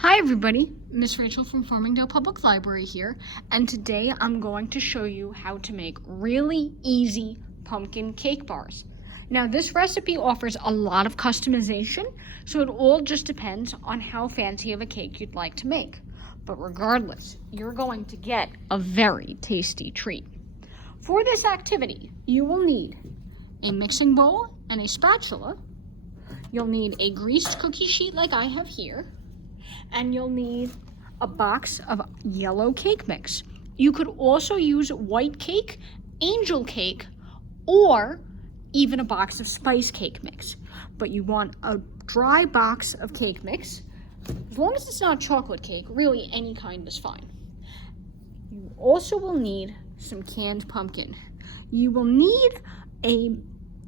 Hi everybody, Miss Rachel from Farmingdale Public Library here, and today I'm going to show you how to make really easy pumpkin cake bars. Now this recipe offers a lot of customization, so it all just depends on how fancy of a cake you'd like to make. But regardless, you're going to get a very tasty treat. For this activity, you will need a mixing bowl and a spatula. You'll need a greased cookie sheet like I have here. And you'll need a box of yellow cake mix. You could also use white cake, angel cake, or even a box of spice cake mix. But you want a dry box of cake mix. As long as it's not chocolate cake, really any kind is fine. You also will need some canned pumpkin. You will need a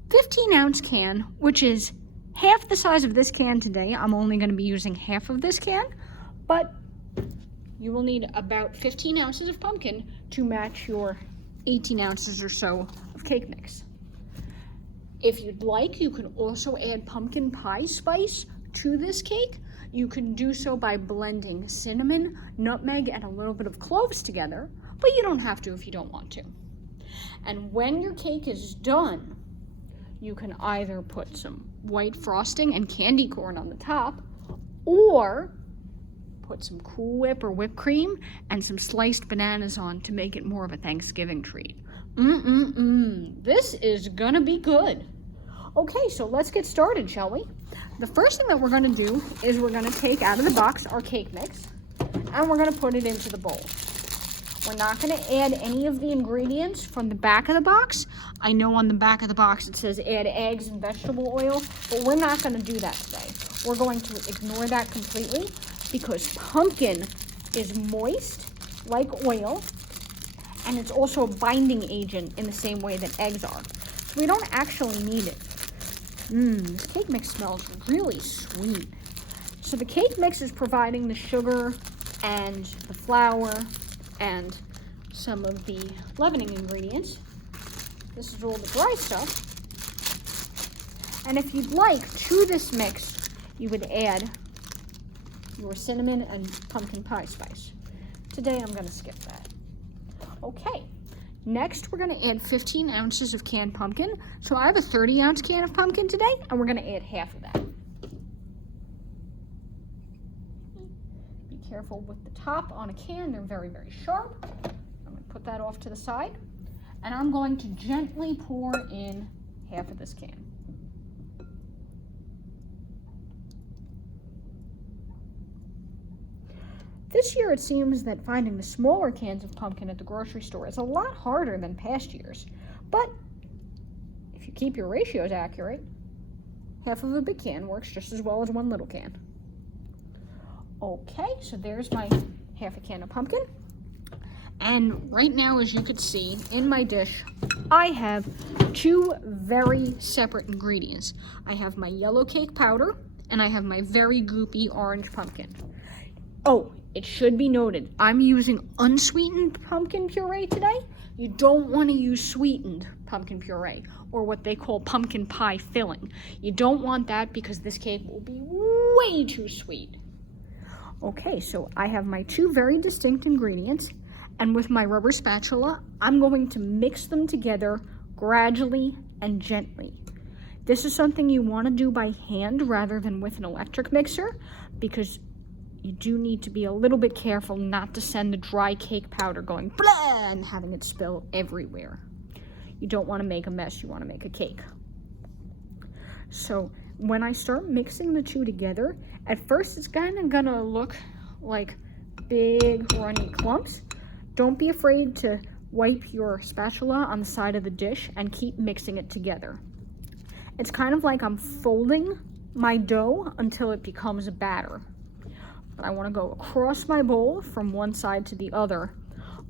15-ounce can, which is half the size of this can today. I'm only going to be using half of this can, but you will need about 15 ounces of pumpkin to match your 18 ounces or so of cake mix. If you'd like, you can also add pumpkin pie spice to this cake. You can do so by blending cinnamon, nutmeg, and a little bit of cloves together, but you don't have to if you don't want to. And when your cake is done, you can either put some white frosting and candy corn on the top, or put some Cool Whip or whipped cream and some sliced bananas on to make it more of a Thanksgiving treat. This is gonna be good. Okay, so let's get started, shall we? The first thing that we're gonna do is we're gonna take out of the box our cake mix and we're gonna put it into the bowl. We're not going to add any of the ingredients from the back of the box. I know on the back of the box it says add eggs and vegetable oil, but we're not going to do that today. We're going to ignore that completely because pumpkin is moist like oil, and it's also a binding agent in the same way that eggs are. So we don't actually need it. This cake mix smells really sweet. So the cake mix is providing the sugar and the flour and some of the leavening ingredients. This is all the dry stuff. And if you'd like, to this mix, you would add your cinnamon and pumpkin pie spice. Today, I'm gonna skip that. Okay, next we're gonna add 15 ounces of canned pumpkin. So I have a 30-ounce can of pumpkin today, and we're gonna add half of that. Careful with the top on a can, they're very, very sharp. I'm going to put that off to the side, and I'm going to gently pour in half of this can. This year it seems that finding the smaller cans of pumpkin at the grocery store is a lot harder than past years, but if you keep your ratios accurate, half of a big can works just as well as one little can. Okay, so there's my half a can of pumpkin. And right now, as you could see, in my dish, I have two very separate ingredients. I have my yellow cake powder, and I have my very goopy orange pumpkin. Oh, it should be noted, I'm using unsweetened pumpkin puree today. You don't want to use sweetened pumpkin puree, or what they call pumpkin pie filling. You don't want that because this cake will be way too sweet. Okay, so I have my two very distinct ingredients, and with my rubber spatula, I'm going to mix them together gradually and gently. This is something you want to do by hand rather than with an electric mixer, because you do need to be a little bit careful not to send the dry cake powder going blah and having it spill everywhere. You don't want to make a mess, you want to make a cake. So when I start mixing the two together, at first it's kind of gonna look like big runny clumps. Don't be afraid to wipe your spatula on the side of the dish and keep mixing it together. It's kind of like I'm folding my dough until it becomes a batter. But I want to go across my bowl from one side to the other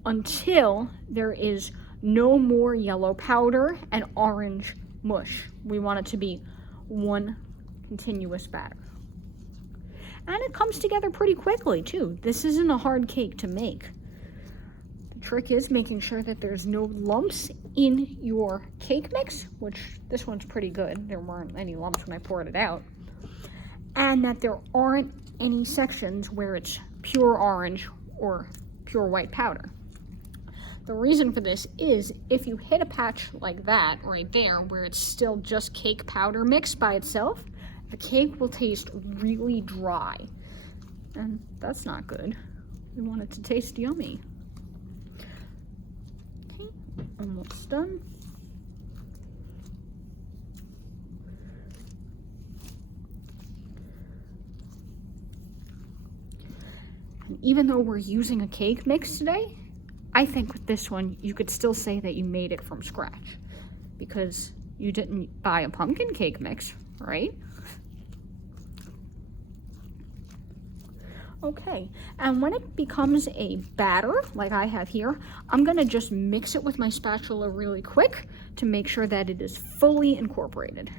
until there is no more yellow powder and orange mush. We want it to be one continuous batter. And it comes together pretty quickly too. This isn't a hard cake to make. The trick is making sure that there's no lumps in your cake mix, which this one's pretty good. There weren't any lumps when I poured it out. and that there aren't any sections where it's pure orange or pure white powder. The reason for this is if you hit a patch like that right there where it's still just cake powder mixed by itself, the cake will taste really dry, and that's not good. We want it to taste yummy. Okay, almost done. And even though we're using a cake mix today, I think with this one, you could still say that you made it from scratch because you didn't buy a pumpkin cake mix, right? Okay, and when it becomes a batter, like I have here, I'm gonna just mix it with my spatula really quick to make sure that it is fully incorporated.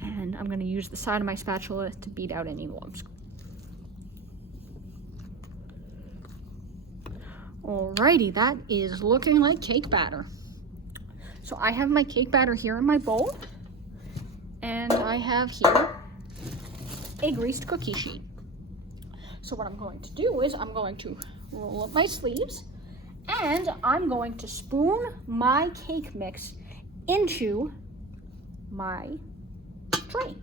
And I'm gonna use the side of my spatula to beat out any lumps. Alrighty, that is looking like cake batter. So I have my cake batter here in my bowl, and I have here a greased cookie sheet. So what I'm going to do is I'm going to roll up my sleeves, and I'm going to spoon my cake mix into my tray.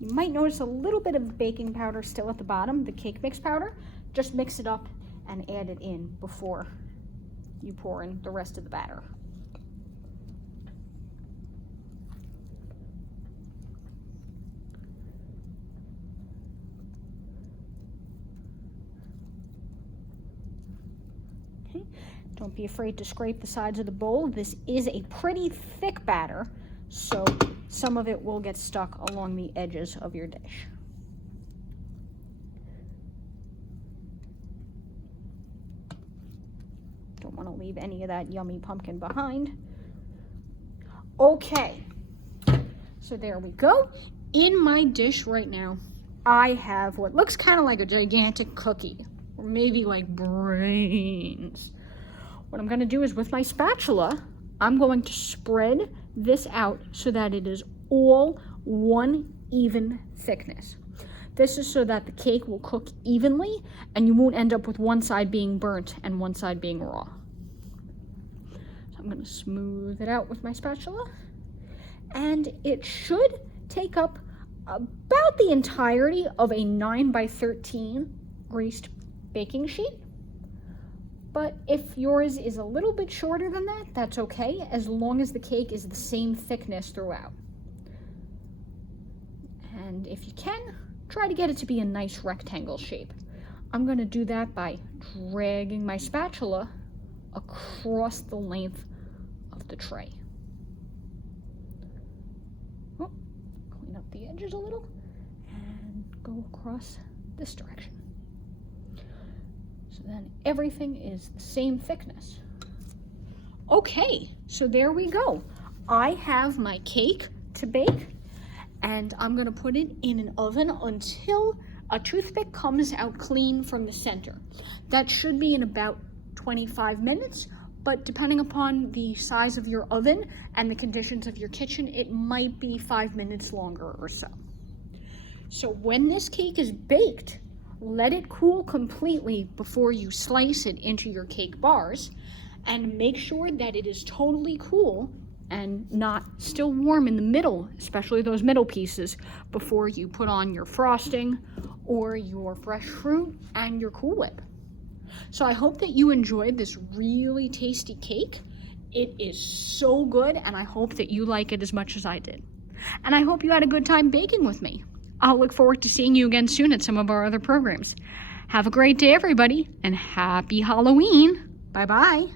You might notice a little bit of baking powder still at the bottom, the cake mix powder. Just mix it up and add it in before you pour in the rest of the batter. Okay. Don't be afraid to scrape the sides of the bowl. This is a pretty thick batter, so some of it will get stuck along the edges of your dish. Don't want to leave any of that yummy pumpkin behind. Okay, so there we go. In my dish right now, I have what looks kind of like a gigantic cookie, or maybe like brains. What I'm going to do is with my spatula, I'm going to spread this out so that it is all one even thickness. This is so that the cake will cook evenly and you won't end up with one side being burnt and one side being raw. So I'm going to smooth it out with my spatula, and it should take up about the entirety of a 9x13 greased baking sheet. But if yours is a little bit shorter than that, that's okay, as long as the cake is the same thickness throughout. And if you can, try to get it to be a nice rectangle shape. I'm going to do that by dragging my spatula across the length of the tray. Oh, clean up the edges a little and go across this direction. So then everything is the same thickness. Okay, so there we go. I have my cake to bake, and I'm gonna put it in an oven until a toothpick comes out clean from the center. That should be in about 25 minutes, but depending upon the size of your oven and the conditions of your kitchen, it might be 5 minutes longer or so. So when this cake is baked, let it cool completely before you slice it into your cake bars, and make sure that it is totally cool and not still warm in the middle, especially those middle pieces, before you put on your frosting or your fresh fruit and your Cool Whip. So I hope that you enjoyed this really tasty cake. It is so good, and I hope that you like it as much as I did. And I hope you had a good time baking with me. I'll look forward to seeing you again soon at some of our other programs. Have a great day, everybody, and happy Halloween. Bye-bye.